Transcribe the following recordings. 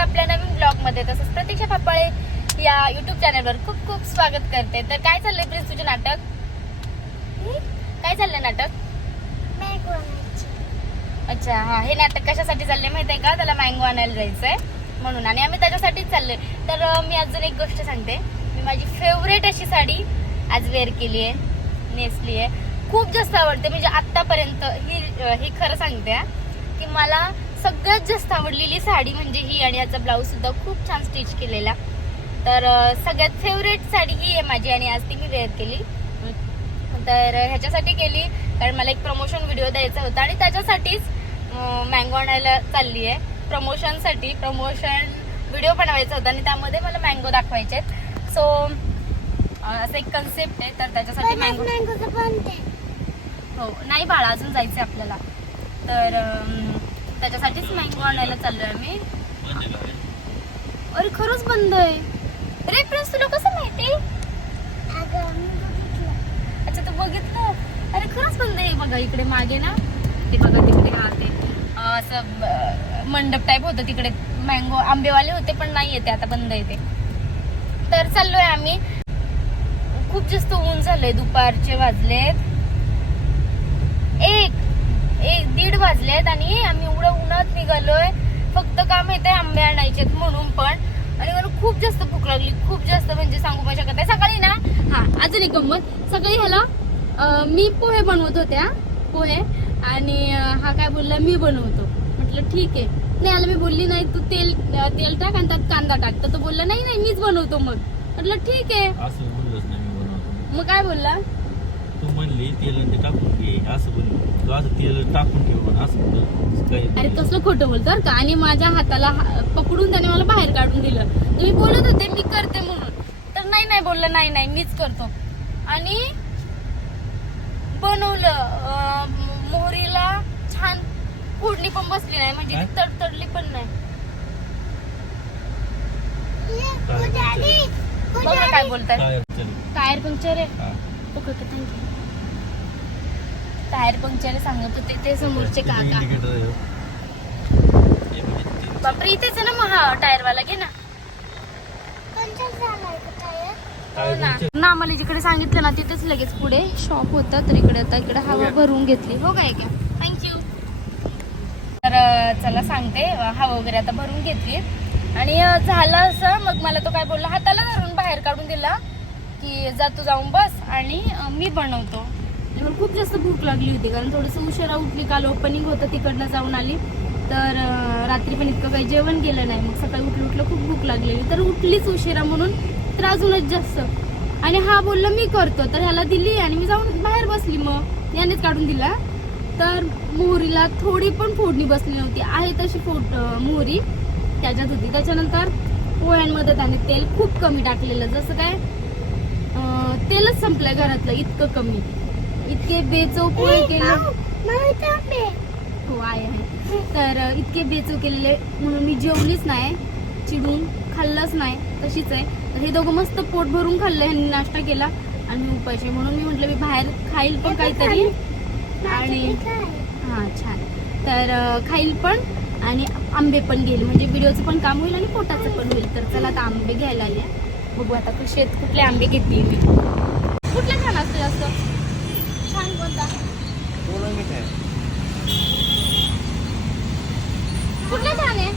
आपल्या नवीन ब्लॉगमध्ये. तसंच प्रतीक्षा फापाळे या युट्यूब चॅनलवर खूप खूप स्वागत करते. तर काय चाललंय प्रिन्स तुझे नाटक? काय चाललंय नाटक? अच्छा हा हे नाटक कशासाठी चाललंय माहितीये का? त्याला मँगो आणायला जायचंय म्हणून. आणि आम्ही त्याच्यासाठीच चाललोय. तर मी अजून एक गोष्ट सांगते. मी माझी फेवरेट अशी साडी आज वेअर केली आहे नेसली आहे खूप जास्त आवडते. म्हणजे आतापर्यंत ही ही खरं सांगते की मला सगळ्यात जास्त आवडलेली साडी म्हणजे ही आणि याचा ब्लाऊज सुद्धा खूप छान स्टिच केलेला. तर सगळ्यात फेवरेट साडी ही आहे माझी आणि आज ती मी वेअर केली. तर ह्याच्यासाठी केली कारण मला एक प्रमोशन व्हिडिओ द्यायचा होता आणि त्याच्यासाठीच मँगो आणायला चालली आहे. प्रमोशनसाठी प्रमोशन व्हिडिओ बनवायचा होता आणि त्यामध्ये मला मँगो दाखवायचे सो असं एक कन्सेप्ट आहे तर त्याच्यासाठी मँगो हो नाही बाळा अजून जायचं आपल्याला. तर त्याच्यासाठीच मँगो आणायला चाललोय आम्ही अरे खरंच बंद आहे. रेफरन्स तुला कसं माहिती? अच्छा तू बघितलं? अरे खरंच बंद आहे. बघा इकडे मागे ना ते बघा तिकडे हा ते असं मंडप टाईप होतं तिकडे. मँगो आंबेवाले होते पण नाही येते आता बंद आहे ते. तर चाललोय आम्ही. खूप जास्त ऊन झालंय दुपारचे वाजलेत. एक एक दीड वाजलेत आणि आम्ही एवढं निघालोय. फक्त का माहितीये आंबे आणायचेत म्हणून पण. आणि मला खूप जास्त भूक लागली खूप जास्त म्हणजे सांगू पण शकत नाही. सकाळी ना हा अजून एक गंमत. सकाळी ह्याला मी पोहे बनवत होत्या पोहे. आणि हा काय बोलला मी बनवतो. म्हटलं ठीक आहे. नाही आला मी बोलली नाही तू तेल तेल टाक आणि त्यात कांदा टाक. तर तो बोलला नाही नाही मीच बनवतो मग. म्हटलं ठीक आहे. मग काय बोलला? तू म्हणली तेल ते टाकून घे असं बोल तू असं तेल टाकून ठेव म्हण, असं बोल काय अरे कसलं खोटं बोलतो बरं का? आणि माझ्या हाताला हा- पकडून त्याने मला बाहेर काढून दिलं. मी बोलत होते मी करते म्हणून. तर नाही नाही बोललं नाही नाही मीच करतो. आणि बनवलं अं, मोहरीला छान फोडणी पण बसली नाही म्हणजे ती काय? तडतडली पण नाही. बघा काय बोलताय काय टायर पंक्चर आहे हा. Okay okay thank you tyre puncture सांगत होते ते समोरचे काका. हे. बापरे इथेच आहे ना मग हा टायरवाला घे ना. हो ना. आम्हाला जिकडे सांगितलं ना तिथेच लगेच पुढे शॉप होता तर इकडे आता इकडे हवा भरून घेतली. हो काय का थँक्यू तर चला सांगते हवा वगैरे आता भरून घेतली. आणि झालं असं मग मला तो काय बोलला हाताला धरून बाहेर काढून दिला की जा तू जाऊन बस आणि मी बनवतो. आणि मला खूप जास्त भूक लागली होती कारण थोडंसं उशिरा उठली काल ओपनिंग होतं तिकडनं जाऊन आली. तर रात्री पण इतकं काही जेवण केलं नाही. मग सकाळी उठलं उठलं खूप भूक लागलेली. तर उठलीच उशिरा म्हणून तर अजूनच जास्त. आणि हा बोलला मी करतो. तर ह्याला दिली आणि मी जाऊन बाहेर बसली मग. यानेच काढून दिला. तर मोहरीला थोडी पण फोडणी बसली नव्हती. आहे तशी फोड मोहरी. त्याच्यात होती. त्याच्यानंतर पोह्यांमध्ये त्याने तेल खूप कमी टाकलेलं. जसं काय तेलच संपलंय घरातलं इतकं कमी. इतके बेचव पोहे केले हो आहे तर इतके बेचव केलेले म्हणून मी जेवलीच नाही. चिडून खाल्लंच नाही. तशीच आहे. तर हे दोघं मस्त पोट भरून खाल्लं ह्यांनी नाश्ता केला आणि उपाशी. म्हणून मी म्हटलं मी बाहेर खाईल पण काहीतरी. आणि हां छान. तर खाईल पण आणि आंबे पण घेईल. म्हणजे व्हिडिओचं पण काम होईल आणि पोटाचं पण होईल. तर चला आता आंबे घ्यायला आले. बघू आता कसे आहेत कुठले आंबे घेतली मी कुठले छान असते जास्त छान कोणता कुठले छान आहे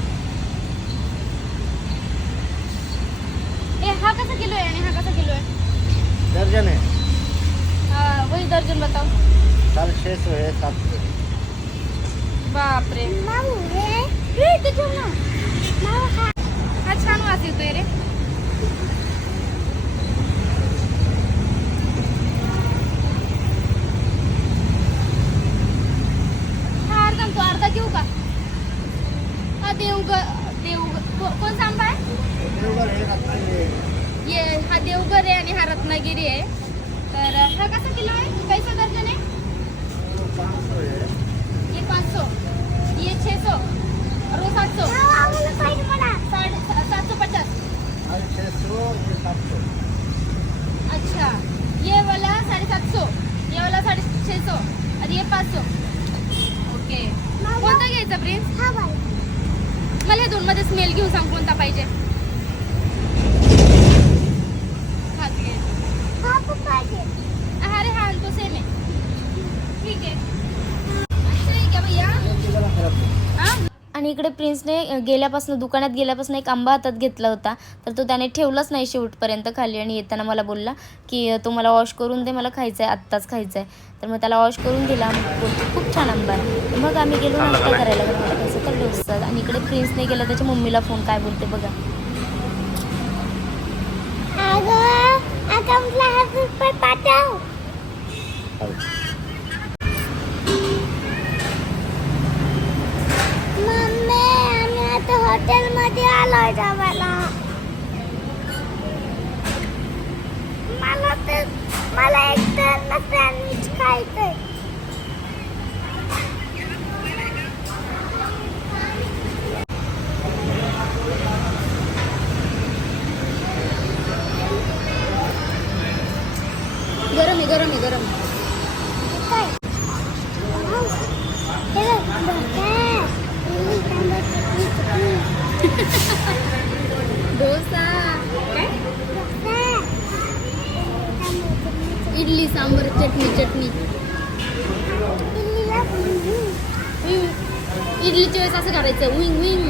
ए हा कसा किलो आहे आणि हा कसा किलो आहे दर्जन है हा वही दर्जन बताओ. साढ़े छः सौ है? सात सौ बापरे ना. हा छान वास येतोय रे. हा अर्धा तो अर्धा घेऊ का? हा देवग देवग को- कोणता आंबा आहे. ये हा देवघर आहे आणि हा रत्नागिरी आहे. तर हा कसा किलो आहे? कैसा दर्जन आहे? पाच सौ ये छे सौ ये सौ और वो सात सौ सात सौ पचास. अच्छा. ये वाला साढ़े सात सौ ये वाला साढ़े छः सौ और ये पाँच सौ ओके. कोणता घ्यायचा प्रिन्स? मला हे दोन दोन मध्ये स्मेल घेऊ सांग कोणता पाहिजे हाच घे. अरे तो सेम ठीक आणि इकडे प्रिन्सने गेल्यापासून दुकानात गेल्यापासून एक आंबा हातात घेतला होता. तर तो त्याने ठेवलाच नाही शेवटपर्यंत खाली आणि येताना मला बोलला की तो मला वॉश करून दे मला खायचं आहे आत्ताच खायचं आहे तर मग त्याला वॉश करून दिला. बोलतो खूप छान आंबा आहे. मग आम्ही गेलो नाश्ता करायला. तर डोसा. आणि इकडे प्रिन्सने गेला त्याच्या मम्मीला फोन काय बोलते बघा. मम्मी आम्ही आता हॉटेलमध्ये आलोय जेवायला. मला तर मला एक तर सँडविच खायचंय. आहे गरम आहे गरम डोसा. इडली, सांबार, चटणी, चटणी. डोसा काय डोसा. सांबार, चटणी, चटणी. इडली सांबर चटणी चटणी इडलीला हम्म. इडलीच्या वेळेस असं करायचं विंग विंग